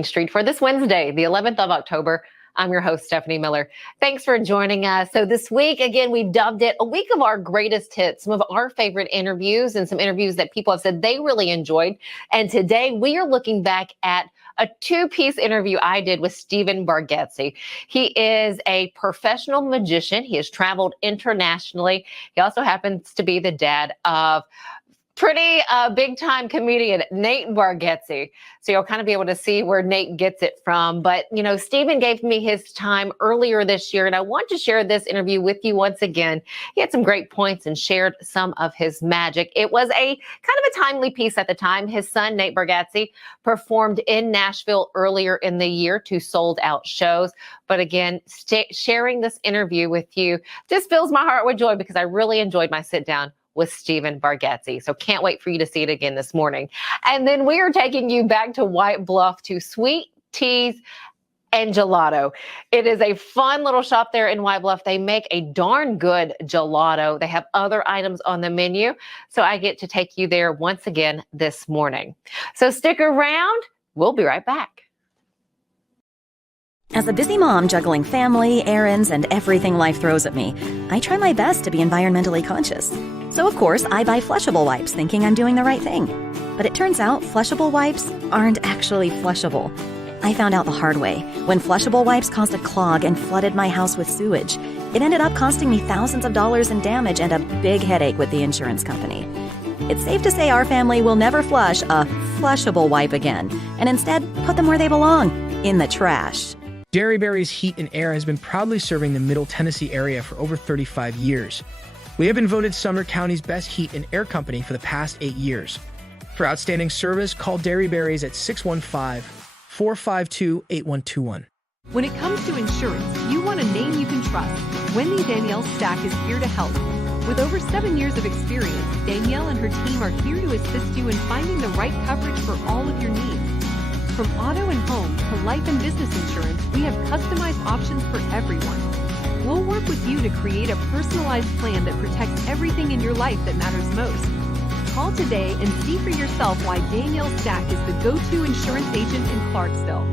Main Street for this Wednesday, the 11th of October. I'm your host, Stephanie Miller. Thanks for joining us. So this week, again, we dubbed it a week of our greatest hits, some of our favorite interviews and some interviews that people have said they really enjoyed. And today we are looking back at a two-piece interview I did with Stephen Bargatze. He is a professional magician. He has traveled internationally. He also happens to be the dad of pretty big-time comedian Nate Bargatze. So you'll kind of be able to see where Nate gets it from. But, you know, Stephen gave me his time earlier this year, and I want to share this interview with you once again. He had some great points and shared some of his magic. It was a kind of a timely piece at the time. His son, Nate Bargatze, performed in Nashville earlier in the year, 2 sold-out shows. But again, sharing this interview with you just fills my heart with joy because I really enjoyed my sit-down with Stephen Bargatze. So can't wait for you to see it again this morning. And then we are taking you back to White Bluff to sweet teas and gelato. It is a fun little shop there in White Bluff. They make a darn good gelato. They have other items on the menu. So I get to take you there once again this morning. So stick around. We'll be right back. As a busy mom juggling family, errands, and everything life throws at me, I try my best to be environmentally conscious. So of course, I buy flushable wipes thinking I'm doing the right thing. But it turns out flushable wipes aren't actually flushable. I found out the hard way when flushable wipes caused a clog and flooded my house with sewage. It ended up costing me thousands of dollars in damage and a big headache with the insurance company. It's safe to say our family will never flush a flushable wipe again, and instead put them where they belong, in the trash. Dairy Berry's Heat and Air has been proudly serving the Middle Tennessee area for over 35 years. We have been voted Sumner County's best heat and air company for the past 8 years. For outstanding service, call Dairy Berry's at 615-452-8121. When it comes to insurance, you want a name you can trust. Wendy Danielle Stack is here to help. With over 7 years of experience, Danielle and her team are here to assist you in finding the right coverage for all of your needs. From auto and home to life and business insurance, we have customized options for everyone. We'll work with you to create a personalized plan that protects everything in your life that matters most. Call today and see for yourself why Danielle Stack is the go-to insurance agent in Clarksville.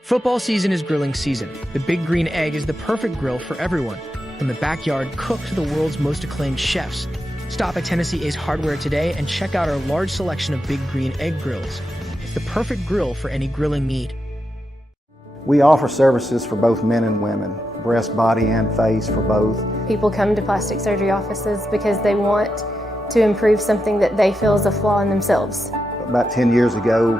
Football season is grilling season. The Big Green Egg is the perfect grill for everyone. From the backyard cook to the world's most acclaimed chefs. Stop at Tennessee Ace Hardware today and check out our large selection of Big Green Egg grills. The perfect grill for any grilling need. We offer services for both men and women, breast, body, and face for both. People come to plastic surgery offices because they want to improve something that they feel is a flaw in themselves. About 10 years ago,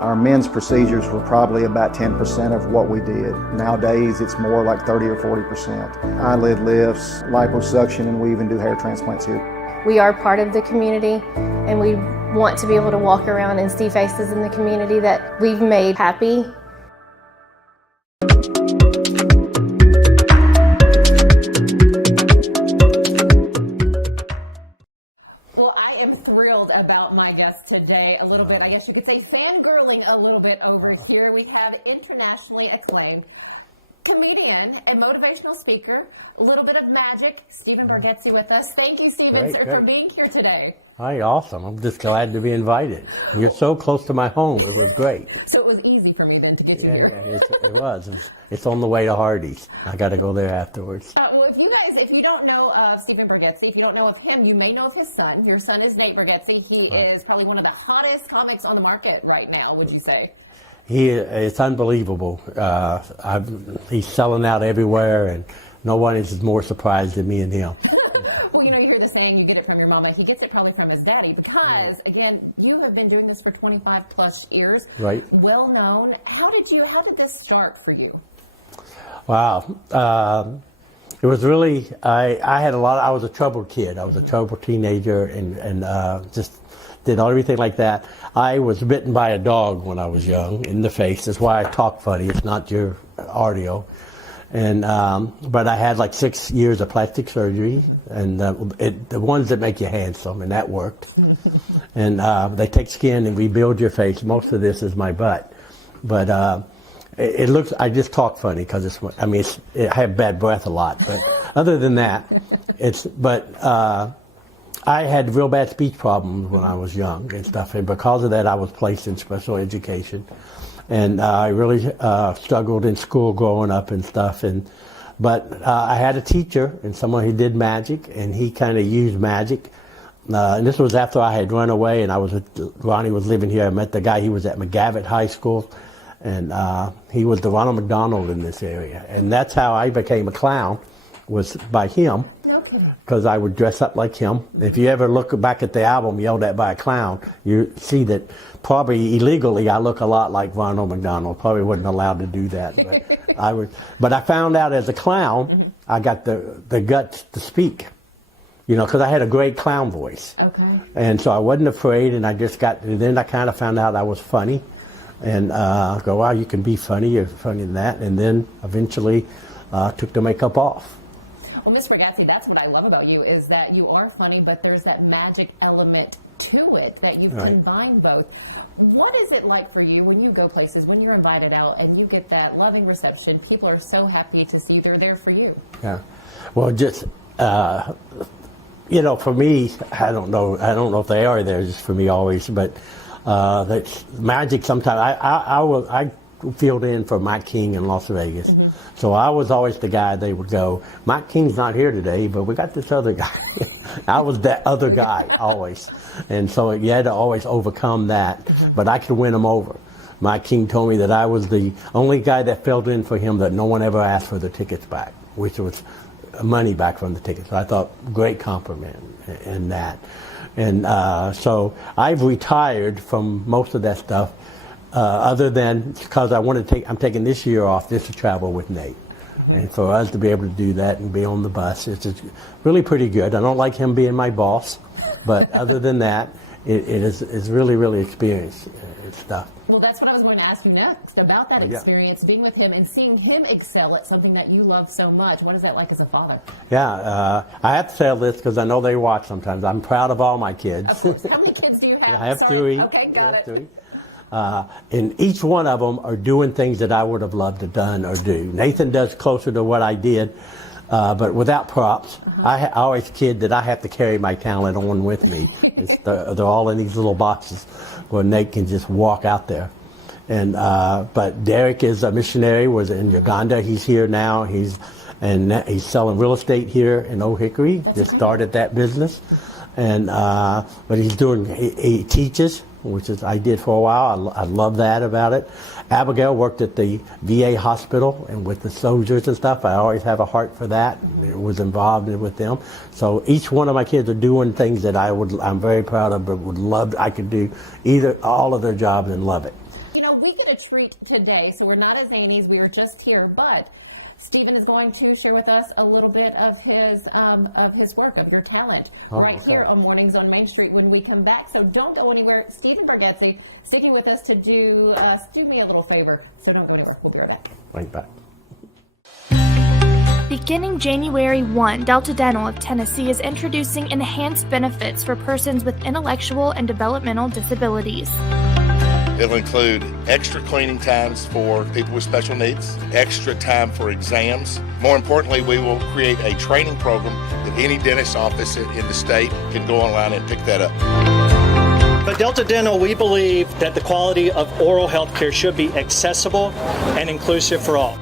our men's procedures were probably about 10% of what we did. Nowadays, it's more like 30 or 40%. Eyelid lifts, liposuction, and we even do hair transplants here. We are part of the community, and we want to be able to walk around and see faces in the community that we've made happy. Well, I am thrilled about my guest today. A little bit, I guess you could say, fangirling a little bit over here. We have internationally acclaimed comedian and motivational speaker, a little bit of magic, Stephen Bargatze with us. Thank you, Stephen, for being here today. Hi, awesome. I'm just glad to be invited. You're so close to my home. It was great. So it was easy for me then to get you here. It was. It's on the way to Hardee's. I got to go there afterwards. Well, if you don't know of Stephen Bargatze, if you don't know of him, you may know of his son. Your son is Nate Bargatze. He is probably one of the hottest comics on the market right now, would you say? It's unbelievable. He's selling out everywhere, and no one is more surprised than me and him. Well, you know, you hear the saying, you get it from your mama. He gets it probably from his daddy because, again, you have been doing this for 25 plus years. Right. Well known. How did this start for you? Wow. It was really, I was a troubled kid. I was a troubled teenager and just did everything like that. I was bitten by a dog when I was young in the face. That's why I talk funny. It's not your audio. And but I had like 6 years of plastic surgery, and the ones that make you handsome, and that worked. And they take skin and rebuild your face. Most of this is my butt, but it looks. I just talk funny because I have bad breath a lot. But other than that, I had real bad speech problems when I was young and stuff, and because of that I was placed in special education. And I really struggled in school growing up and stuff. But I had a teacher and someone who did magic, and he kind of used magic. And this was after I had run away, and Ronnie was living here. I met the guy. He was at McGavitt High School, and he was the Ronald McDonald in this area. And that's how I became a clown, was by him. Because I would dress up like him. If you ever look back at the album Yelled At by a Clown, you see that probably illegally I look a lot like Ronald McDonald. Probably wasn't allowed to do that. But I found out as a clown, I got the guts to speak. Because I had a great clown voice. Okay. And so I wasn't afraid, and then I kind of found out I was funny. And go, wow, you can be funny, you're funnier than that. And then eventually took the makeup off. Well, Ms. Bargatze, that's what I love about you, is that you are funny, but there's that magic element to it that you combine both. What is it like for you when you go places, when you're invited out and you get that loving reception? People are so happy to see they're there for you. Yeah. Well, just, for me, I don't know if they are there just for me always, but that's magic sometimes. I filled in for Mike King in Las Vegas. Mm-hmm. So I was always the guy they would go, Mike King's not here today, but we got this other guy. I was that other guy always. And so you had to always overcome that, but I could win them over. Mike King told me that I was the only guy that filled in for him that no one ever asked for the tickets back, which was money back from the tickets. I thought great compliment in that. And so I've retired from most of that stuff. Other than because I'm taking this year off just to travel with Nate. And for us to be able to do that and be on the bus, it's really pretty good. I don't like him being my boss, but other than that, it's really, really experience stuff. Well, that's what I was going to ask you next, about that experience, being with him and seeing him excel at something that you love so much. What is that like as a father? Yeah, I have to say this because I know they watch sometimes. I'm proud of all my kids. Of course. How many kids do you have? I have 3. Okay, got it. 3. And each one of them are doing things that I would have loved to done or do. Nathan does closer to what I did, but without props. I always kid that I have to carry my talent on with me. They're all in these little boxes where Nate can just walk out there. And but Derek is a missionary, was in Uganda. He's here now. He's selling real estate here in Old Hickory. Just started that business. And but he teaches, which is I did for a while. I love that about it. Abigail worked at the VA hospital and with the soldiers and stuff. I always have a heart for that. Was involved with them. So each one of my kids are doing things that I'm very proud of, but would love. I could do all of their jobs and love it. We get a treat today, so we're not as zanies. We were just here, but Stephen is going to share with us a little bit of his work, of your talent, here on Mornings on Main Street when we come back. So don't go anywhere. Stephen Bargatze sticking with us to do me a little favor. So don't go anywhere. We'll be right back. Right back. Beginning January 1, Delta Dental of Tennessee is introducing enhanced benefits for persons with intellectual and developmental disabilities. It'll include extra cleaning times for people with special needs, extra time for exams. More importantly, we will create a training program that any dentist office in the state can go online and pick that up. At Delta Dental, we believe that the quality of oral health care should be accessible and inclusive for all.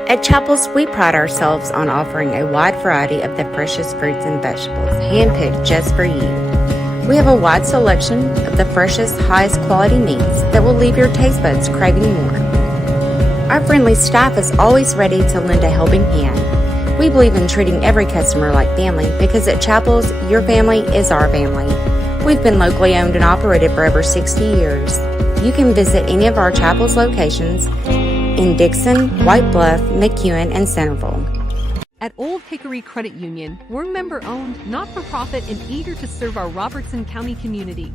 At Chapels, we pride ourselves on offering a wide variety of the freshest fruits and vegetables, handpicked just for you. We have a wide selection of the freshest, highest quality meats that will leave your taste buds craving more. Our friendly staff is always ready to lend a helping hand. We believe in treating every customer like family because at Chapels, your family is our family. We've been locally owned and operated for over 60 years. You can visit any of our Chapels locations in Dixon, White Bluff, McEwen, and Centerville. At Old Hickory Credit Union, we're member-owned, not-for-profit, and eager to serve our Robertson County community.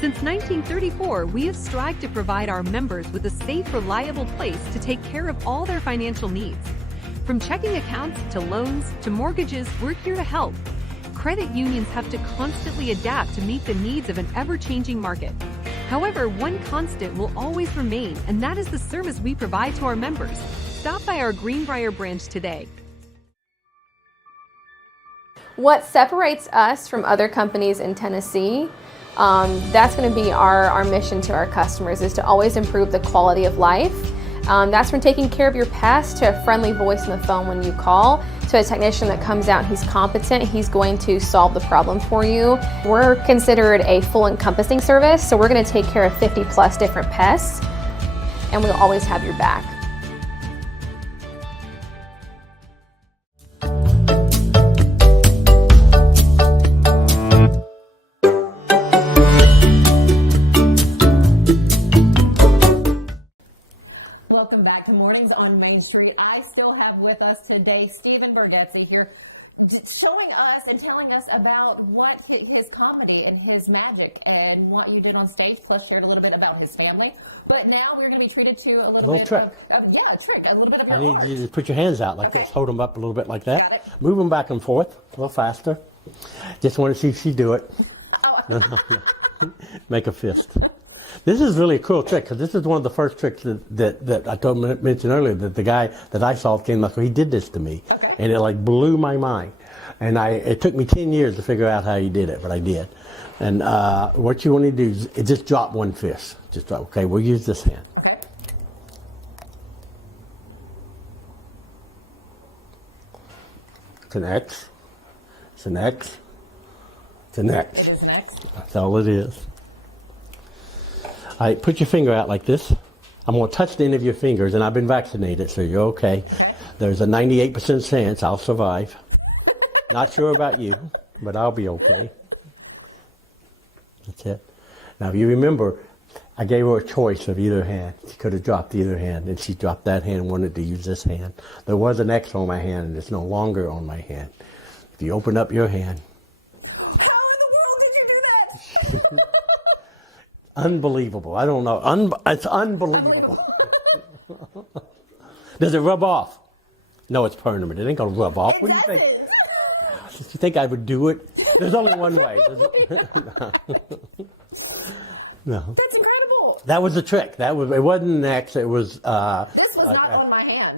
Since 1934, we have strived to provide our members with a safe, reliable place to take care of all their financial needs. From checking accounts to loans to mortgages, we're here to help. Credit unions have to constantly adapt to meet the needs of an ever-changing market. However, one constant will always remain, and that is the service we provide to our members. Stop by our Greenbrier branch today. What separates us from other companies in Tennessee, that's going to be our mission to our customers, is to always improve the quality of life. That's from taking care of your pest to a friendly voice on the phone when you call, to a technician that comes out, he's competent, he's going to solve the problem for you. We're considered a full encompassing service, so we're going to take care of 50 plus different pests, and we'll always have your back. Welcome back to Mornings on Main Street. I still have with us today Stephen Bargatze here, showing us and telling us about what his comedy and his magic and what you did on stage, plus shared a little bit about his family. But now we're going to be treated to a little bit trick. A trick, a little bit of I your need art. you to put your hands out like this. Hold them up a little bit like that. Got it. Move them back and forth a little faster. Just want to see if she do it. Oh. No. Make a fist. This is really a cool trick, because this is one of the first tricks that I mentioned earlier, that the guy that I saw came up, so he did this to me. Okay. And it like blew my mind. And it took me 10 years to figure out how he did it, but I did. And what you want to do is just drop one fist. Just drop, okay, we'll use this hand. Okay. It's an X. It's an X. It's an X. It is an X. That's all it is. All right, put your finger out like this. I'm going to touch the end of your fingers, and I've been vaccinated, so you're okay. There's a 98% chance I'll survive. Not sure about you, but I'll be okay. That's it. Now, if you remember, I gave her a choice of either hand. She could have dropped either hand, and she dropped that hand and wanted to use this hand. There was an X on my hand, and it's no longer on my hand. If you open up your hand. How in the world did you do that? Unbelievable. I don't know. It's unbelievable. Does it rub off? No, it's permanent. It ain't going to rub off. What do you think? You think I would do it? There's only one way. No. That's incredible. That was the trick. It wasn't an X. It was. This was not on my hand.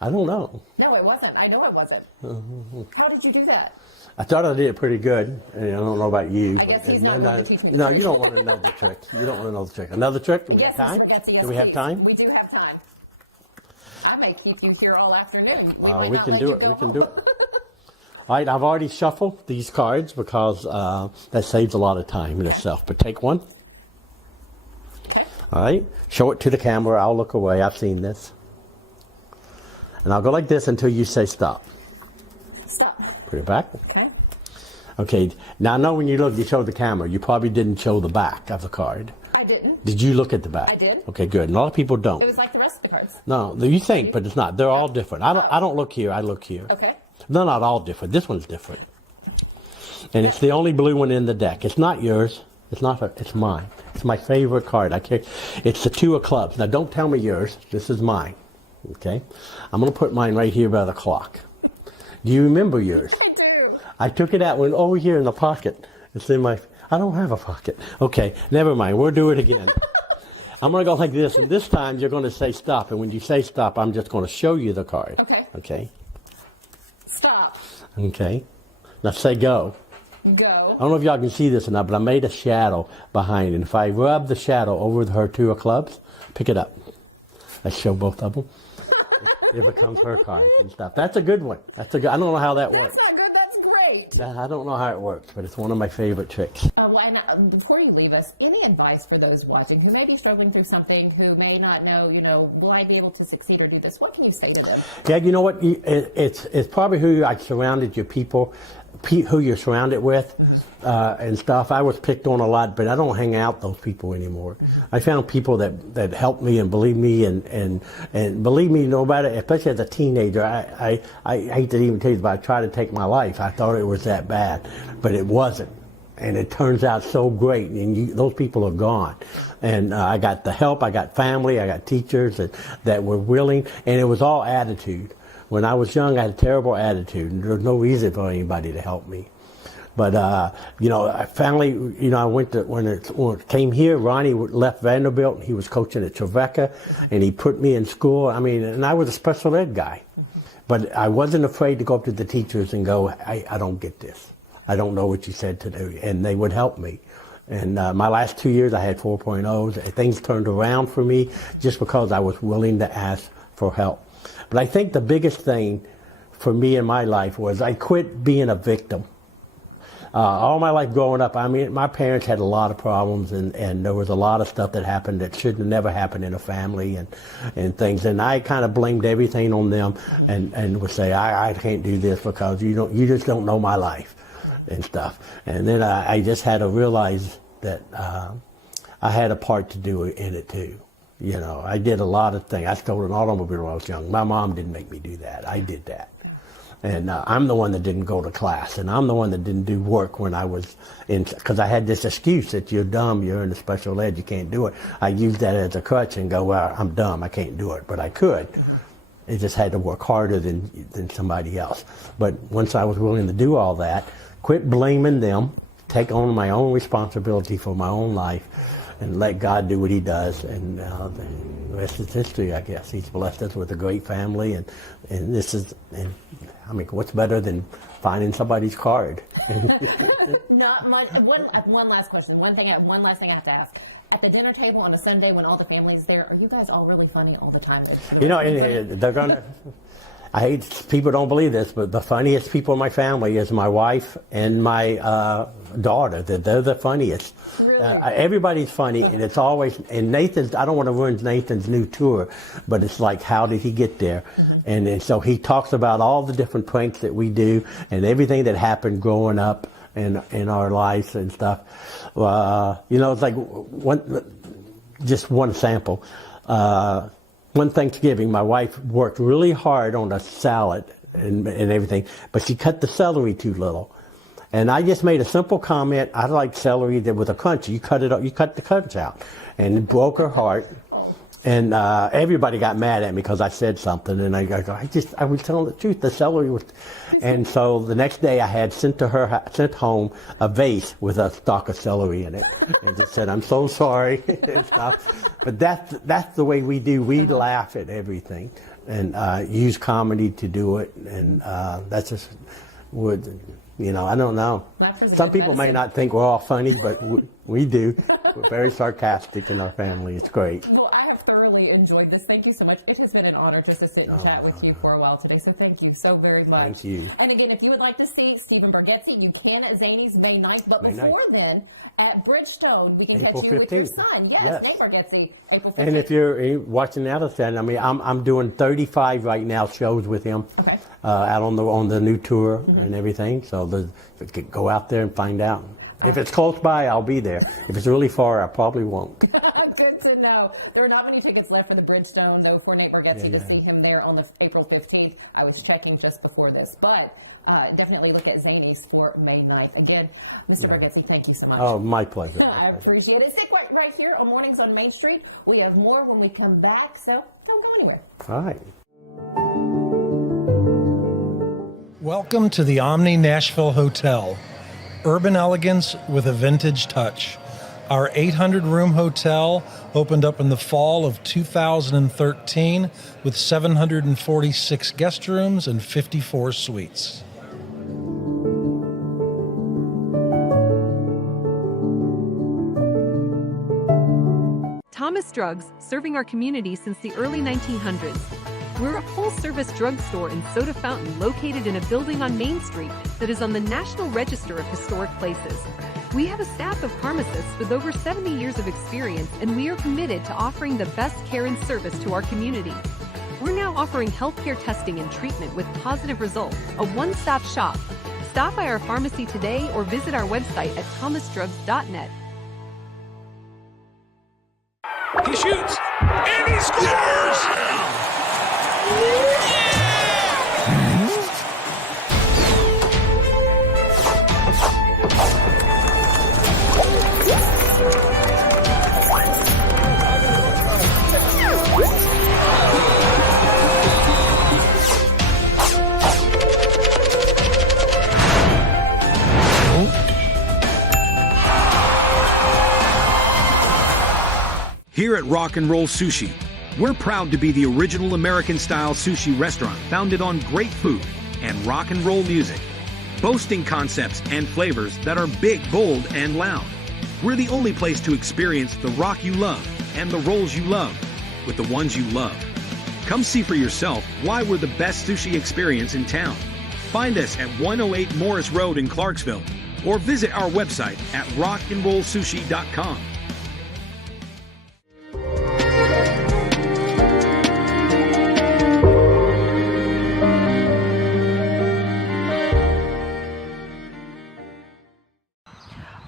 I don't know. No, it wasn't. I know it wasn't. How did you do that? I thought I did it pretty good. And I don't know about you. I guess he's not going to teach me. No, you don't want to know the trick. You don't want to know the trick. Another trick? Do we have time? Do we have time? We do have time. I may keep you here all afternoon. We can do it. We can do it. All right, I've already shuffled these cards because that saves a lot of time in itself. But take one. Okay. All right, show it to the camera. I'll look away. I've seen this. And I'll go like this until you say stop. Stop. Put it back. Okay. Okay, now I know when you showed the camera, you probably didn't show the back of the card. I didn't. Did you look at the back? I did. Okay, good. And a lot of people don't. It was like the rest of the cards. No, you think, but it's not. They're all different. I don't look here. I look here. Okay. They're not all different. This one's different. And it's the only blue one in the deck. It's not yours. It's not. It's mine. It's my favorite card. It's the 2 of clubs. Now, don't tell me yours. This is mine. Okay? I'm going to put mine right here by the clock. Do you remember yours? I do. I took it out, went over here in the pocket. It's in my. I don't have a pocket. Okay, never mind. We'll do it again. I'm going to go like this, and this time you're going to say stop. And when you say stop, I'm just going to show you the card. Okay. Okay. Stop. Okay. Now say go. Go. I don't know if y'all can see this or not, but I made a shadow behind. And if I rub the shadow over her 2 of clubs, pick it up. Let's show both of them. It becomes her card and stuff. That's a good one. I don't know how that works. That's not good. That's great. I don't know how it works, but it's one of my favorite tricks. Before you leave us, any advice for those watching who may be struggling through something, who may not know, will I be able to succeed or do this? What can you say to them? Yeah, you know what? It's probably who I surrounded your people, who you're surrounded with, and stuff. I was picked on a lot, but I don't hang out those people anymore. I found people that helped me and believe me and believe me no matter, especially as a teenager. I hate to even tell you, but I tried to take my life. I thought it was that bad, but it wasn't. And it turns out so great, and those people are gone. And I got the help, I got family, I got teachers that were willing, and it was all attitude. When I was young, I had a terrible attitude, and there was no reason for anybody to help me. But, finally, I went to, when it came here, Ronnie left Vanderbilt, and he was coaching at Trevecca, and he put me in school. I mean, and I was a special ed guy. But I wasn't afraid to go up to the teachers and go, I don't get this. I don't know what you said to do. And they would help me. And my last 2 years, I had 4.0s. Things turned around for me just because I was willing to ask for help. But I think the biggest thing for me in my life was I quit being a victim. All my life growing up, I mean, my parents had a lot of problems, and there was a lot of stuff that happened that should have never happened in a family and things. And I kind of blamed everything on them and would say, I can't do this because you just don't know my life and stuff. And then I just had to realize that I had a part to do in it too. You know, I did a lot of things. I stole an automobile when I was young. My mom didn't make me do that. I did that. And I'm the one that didn't go to class, and I'm the one that didn't do work when I was in, because I had this excuse that you're dumb, you're in the special ed, you can't do it. I used that as a crutch and go, well, I'm dumb, I can't do it, but I could. I just had to work harder than somebody else. But once I was willing to do all that, quit blaming them, take on my own responsibility for my own life, and let God do what he does, and the rest is history, I guess. He's blessed us with a great family, and this is, and I mean, what's better than finding somebody's card? Not much. One last question. One last thing I have to ask. At the dinner table on a Sunday when all the family's there, are you guys all really funny all the time? You know, they're gonna. I hate people don't believe this, but the funniest people in my family is my wife and my daughter. They're the funniest. Really? Everybody's funny, and it's always. And Nathan's. I don't want to ruin Nathan's new tour, but it's like, how did he get there? Mm-hmm. And so he talks about all the different pranks that we do and everything that happened growing up in our lives and stuff. You know, it's like just one sample. One Thanksgiving, my wife worked really hard on a salad and everything, but she cut the celery too little. And I just made a simple comment. I like celery that with a crunch. You cut the crunch out, and it broke her heart. And everybody got mad at me because I said something, and I was telling the truth. The celery was, and so the next day I had sent home a vase with a stalk of celery in it, and just said, "I'm so sorry," and stuff. But that's the way we do. We laugh at everything, and use comedy to do it, and that's just would. You know, I don't know. Some people may not think we're all funny, but we do. We're very sarcastic in our family. It's great. Well, I have thoroughly enjoyed this. Thank you so much. It has been an honor just to sit and chat with you for a while today. So thank you so very much. Thank you. And again, if you would like to see Stephen Bargatze, you can at Zany's May 9th. But before then, at Bridgestone, we can April catch you 15th. with your son. Yes. Nate Bargatze, April 15th. And if you're watching the other side, I mean, I'm doing 35 right now shows with him. Okay. Out on the new tour and everything. So go out there and find out. If it's close by, I'll be there. If it's really far, I probably won't. Good to know. There are not many tickets left for the Bridgestone, though, for Nate Bargatze to see him there on the April 15th. I was checking just before this. But definitely look at Zany's for May 9th. Again, Mr. Bargatze, thank you so much. Oh, my pleasure. I appreciate it. Stick right here on Mornings on Main Street. We have more when we come back, so don't go anywhere. All right. Welcome to the Omni Nashville Hotel. Urban elegance with a vintage touch. Our 800-room hotel opened up in the fall of 2013 with 746 guest rooms and 54 suites. Thomas Drugs, serving our community since the early 1900s. We're a full-service drugstore and soda fountain located in a building on Main Street that is on the National Register of Historic Places. We have a staff of pharmacists with over 70 years of experience, and we are committed to offering the best care and service to our community. We're now offering healthcare testing and treatment with positive results, a one-stop shop. Stop by our pharmacy today or visit our website at thomasdrugs.net. He shoots, and he scores! Here at Rock and Roll Sushi, We're proud to be the original American-style sushi restaurant founded on great food and rock and roll music, boasting concepts and flavors that are big, bold, and loud. We're the only place to experience the rock you love and the rolls you love with the ones you love. Come see for yourself why we're the best sushi experience in town. Find us at 108 Morris Road in Clarksville or visit our website at rockandrollsushi.com.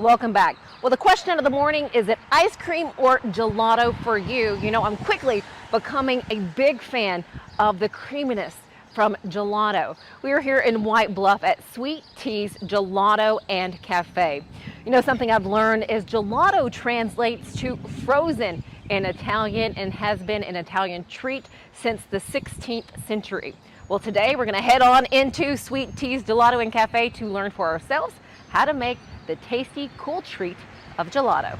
Welcome back. Well, the question of the morning, is it ice cream or gelato for you? You know, I'm quickly becoming a big fan of the creaminess from gelato. We are here in White Bluff at Sweet Tea's Gelato and Cafe. You know, something I've learned is gelato translates to frozen in Italian and has been an Italian treat since the 16th century. Well, today we're going to head on into Sweet Tea's Gelato and Cafe to learn for ourselves how to make the tasty, cool treat of gelato.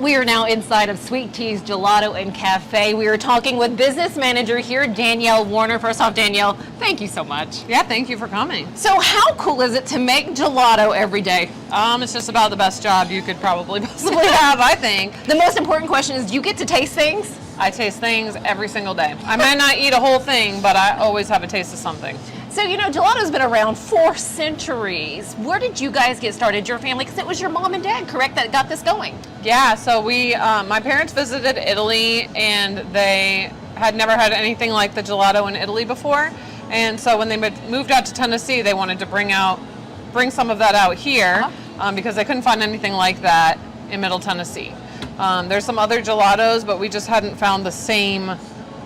We are now inside of Sweet Tea's Gelato and Cafe. We are talking with business manager here, Danielle Warner. First off, Danielle, thank you so much. Yeah, thank you for coming. So how cool is it to make gelato every day? It's just about the best job you could probably possibly have, I think. The most important question is, do you get to taste things? I taste things every single day. I might not eat a whole thing, but I always have a taste of something. So, you know, gelato's been around 4 centuries. Where did you guys get started, your family? Because it was your mom and dad, correct, that got this going? Yeah, so my parents visited Italy, and they had never had anything like the gelato in Italy before. And so when they moved out to Tennessee, they wanted to bring some of that out here because they couldn't find anything like that in Middle Tennessee. There's some other gelatos, but we just hadn't found the same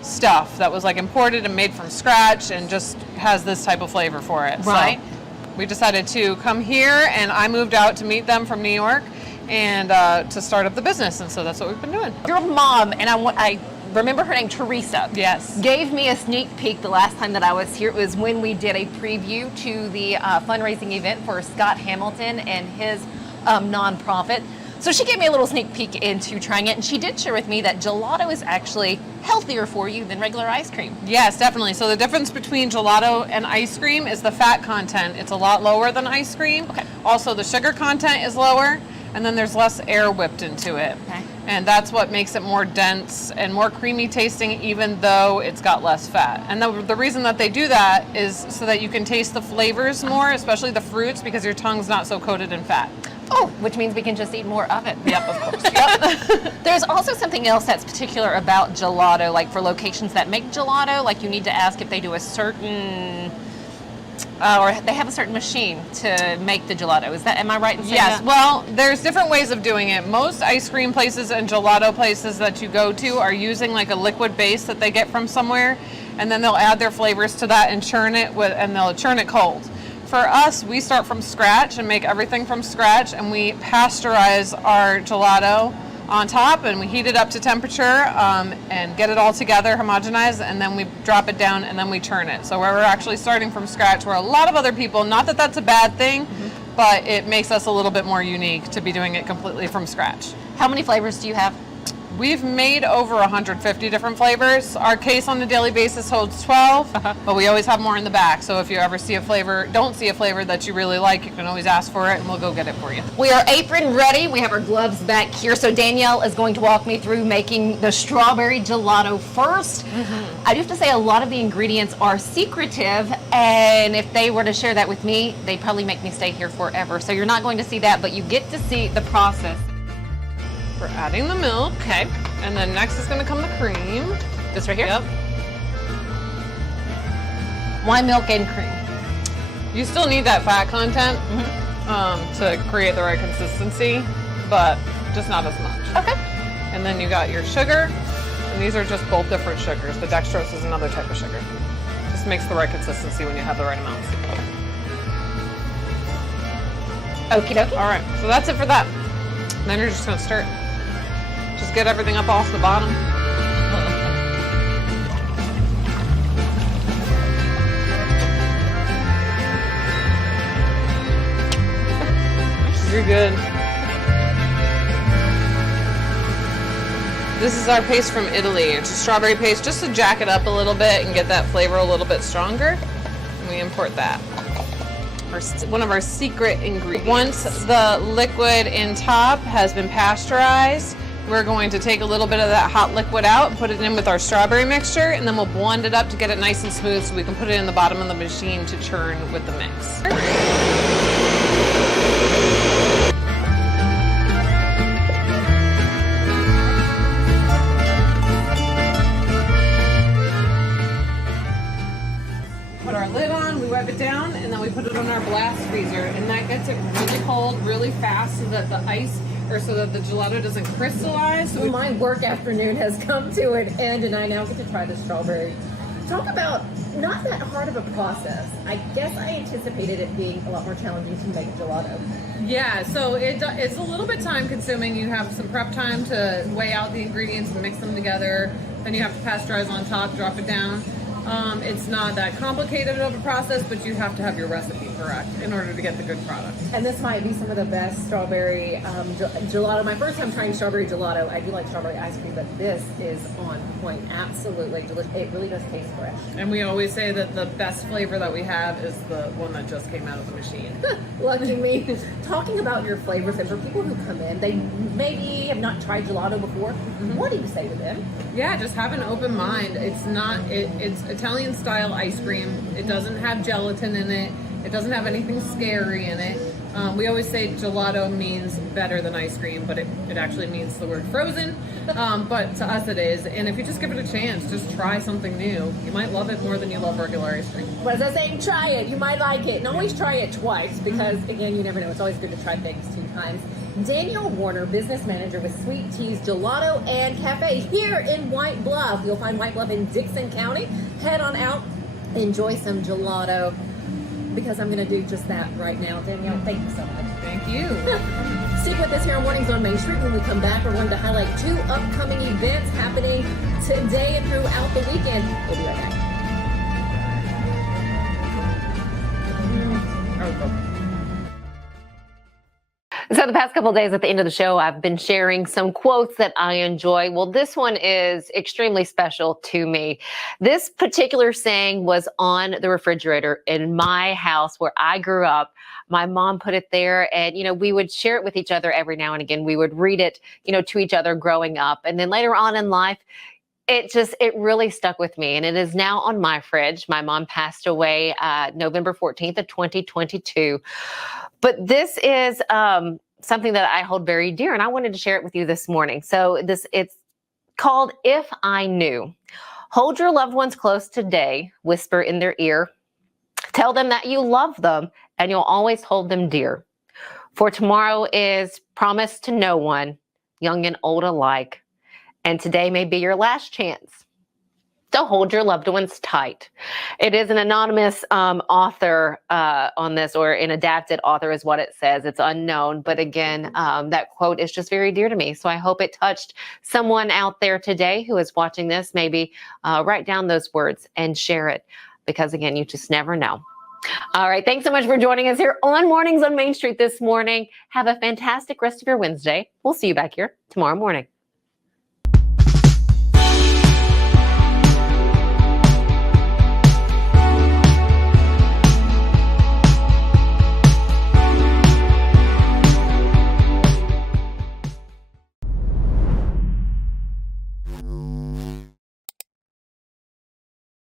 stuff that was like imported and made from scratch and just has this type of flavor for it. Right. So we decided to come here, and I moved out to meet them from New York and to start up the business, and so that's what we've been doing. Your mom, and I remember her name, Teresa. Yes. Gave me a sneak peek the last time that I was here. It was when we did a preview to the fundraising event for Scott Hamilton and his nonprofit. So she gave me a little sneak peek into trying it, and she did share with me that gelato is actually healthier for you than regular ice cream. Yes, definitely. So the difference between gelato and ice cream is the fat content. It's a lot lower than ice cream. Okay. Also, the sugar content is lower, and then there's less air whipped into it. Okay. And that's what makes it more dense and more creamy tasting, even though it's got less fat. And the reason that they do that is so that you can taste the flavors more, especially the fruits, because your tongue's not so coated in fat. Oh, which means we can just eat more of it. Yep, of course. Yep. There's also something else that's particular about gelato, like for locations that make gelato, like you need to ask if they do a certain, or they have a certain machine to make the gelato. Am I right in saying that? Yes, well, there's different ways of doing it. Most ice cream places and gelato places that you go to are using like a liquid base that they get from somewhere, and then they'll add their flavors to that and churn it and they'll churn it cold. For us, we start from scratch and make everything from scratch, and we pasteurize our gelato on top, and we heat it up to temperature and get it all together, homogenized, and then we drop it down and then we churn it. So we're actually starting from scratch, where a lot of other people, not that that's a bad thing, but it makes us a little bit more unique to be doing it completely from scratch. How many flavors do you have? We've made over 150 different flavors. Our case on a daily basis holds 12, but we always have more in the back. So if you ever don't see a flavor that you really like, you can always ask for it and we'll go get it for you. We are apron ready. We have our gloves back here. So Danielle is going to walk me through making the strawberry gelato first. I do have to say a lot of the ingredients are secretive, and if they were to share that with me, they'd probably make me stay here forever. So you're not going to see that, but you get to see the process. We're adding the milk. Okay. And then next is going to come the cream. This right here? Yep. Why milk and cream? You still need that fat content to create the right consistency, but just not as much. Okay. And then you got your sugar, and these are just both different sugars. The dextrose is another type of sugar. Just makes the right consistency when you have the right amounts. Okie dokie. All right, so that's it for that. And then you're just going to stir it. Just get everything up off the bottom. You're good. This is our paste from Italy. It's a strawberry paste just to jack it up a little bit and get that flavor a little bit stronger. And we import that. One of our secret ingredients. Once the liquid in top has been pasteurized, we're going to take a little bit of that hot liquid out and put it in with our strawberry mixture, and then we'll blend it up to get it nice and smooth so we can put it in the bottom of the machine to churn with the mix. Put our lid on, we wipe it down, and then we put it on our blast freezer, and that gets it really cold really fast so that the ice, or so that the gelato doesn't crystallize. So my work afternoon has come to an end, and I now get to try the strawberry. Talk about not that hard of a process. I guess I anticipated it being a lot more challenging to make a gelato. Yeah, so it's a little bit time consuming. You have some prep time to weigh out the ingredients and mix them together. Then you have to pasteurize on top, drop it down. It's not that complicated of a process, but you have to have your recipe correct in order to get the good product. And this might be some of the best strawberry gelato. My first time trying strawberry gelato. I do like strawberry ice cream, but this is on point. Absolutely delicious. It really does taste fresh. And we always say that the best flavor that we have is the one that just came out of the machine. Lucky me. Talking about your flavors, and for people who come in, they maybe have not tried gelato before. What do you say to them? Yeah, just have an open mind. It's not, it's Italian style ice cream. It doesn't have gelatin in it. It doesn't have anything scary in it. We always say gelato means better than ice cream, but it actually means the word frozen. But to us it is. And if you just give it a chance, just try something new. You might love it more than you love regular ice cream. What is I saying? Try it. You might like it. And always try it twice because, again, you never know. It's always good to try things 2 times. Daniel Warner, business manager with Sweet Teas Gelato and Cafe here in White Bluff. You'll find White Bluff in Dixon County. Head on out, enjoy some gelato, because I'm going to do just that right now. Danielle, thank you so much. Thank you. Stick with us here on Mornings on Main Street. When we come back, we're going to highlight 2 upcoming events happening today and throughout the weekend. We'll be right back. So the past couple of days at the end of the show, I've been sharing some quotes that I enjoy. Well, this one is extremely special to me. This particular saying was on the refrigerator in my house where I grew up. My mom put it there, and, we would share it with each other every now and again. We would read it, to each other growing up. And then later on in life, it really stuck with me, and it is now on my fridge. My mom passed away November 14th of 2022. But this is something that I hold very dear, and I wanted to share it with you this morning. So it's called If I Knew. Hold your loved ones close today, whisper in their ear. Tell them that you love them, and you'll always hold them dear. For tomorrow is promised to no one, young and old alike. And today may be your last chance. So hold your loved ones tight. It is an anonymous author on this, or an adapted author is what it says. It's unknown. But again, that quote is just very dear to me. So I hope it touched someone out there today who is watching this. Maybe write down those words and share it, because again, you just never know. All right. Thanks so much for joining us here on Mornings on Main Street this morning. Have a fantastic rest of your Wednesday. We'll see you back here tomorrow morning.